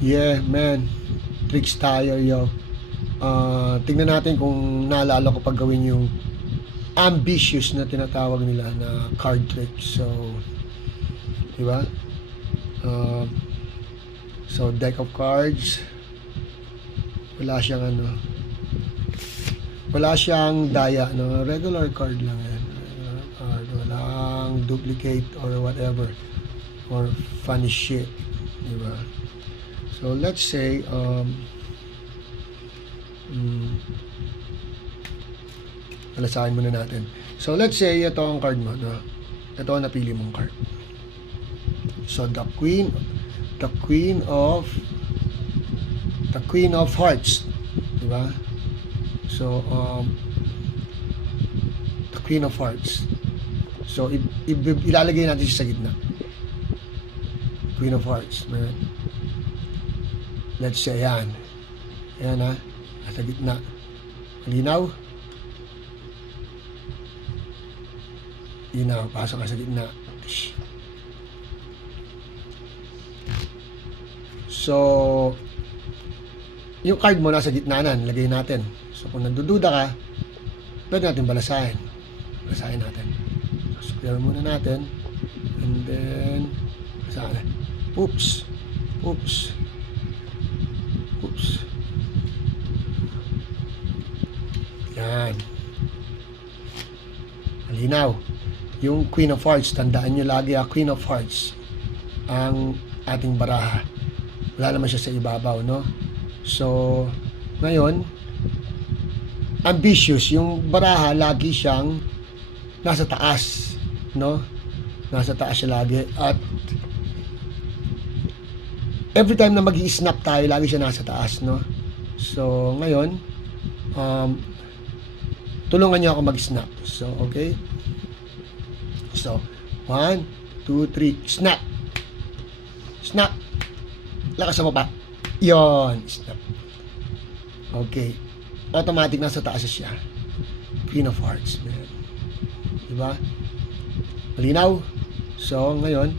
Yeah, man. Tricks tayo, yo. Tingnan natin kung naalala ko pag gawin yung ambitious na tinatawag nila na card trick. So, di ba? Uh, so, deck of cards. Wala siyang wala siyang daya, no? Regular card lang yan. Regular card. Walang duplicate or whatever. Or funny shit. Di ba? So, let's say, alasahin muna natin. So, let's say, ito ang card mo. No? Ito ang napili mong card. So, the Queen of Hearts. Diba? So, the Queen of Hearts. So, ilalagay natin siya sa gitna. Queen of Hearts. Man. Let's say, yan. Yan, ha. Sa gitna. Malinaw? Linaw. Pasok ka sa gitna. So, yung card mo nasa gitna na, nilagay natin. So, kung nagdududa ka, pwede natin balasahin. Balasahin natin. So, clear muna natin. And then, balasahin. Oops. Oops. Oops. Yan. Malinaw. Yung Queen of Hearts, tandaan nyo lagi Queen of Hearts ang ating baraha. Wala naman siya sa ibabaw, no? So, ngayon, ambitious. Yung baraha, lagi siyang nasa taas, no? Nasa taas siya lagi. At every time na mag-i-snap tayo, lagi siya nasa taas, no? So, ngayon, tulungan niyo ako mag-snap. So, okay? So, 1, 2, 3, snap! Snap! Lakas mo pa. Yon, snap. Okay. Automatic nasa taas siya. Queen of Hearts, man. Diba? Malinaw? So, ngayon,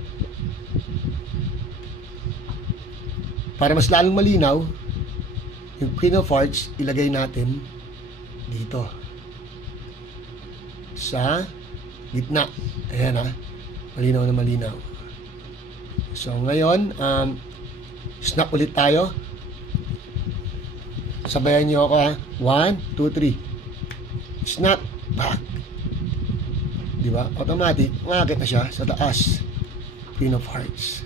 para mas lalong malinaw, yung Queen of Hearts, ilagay natin dito. Sa gitna. Ayan, ha. Malinaw na malinaw. So, ngayon, snap ulit tayo. Sabayan niyo ako, ha. 1, 2, 3. Snap. Back. Diba? Automatic, umakit na siya sa taas. Queen of Hearts.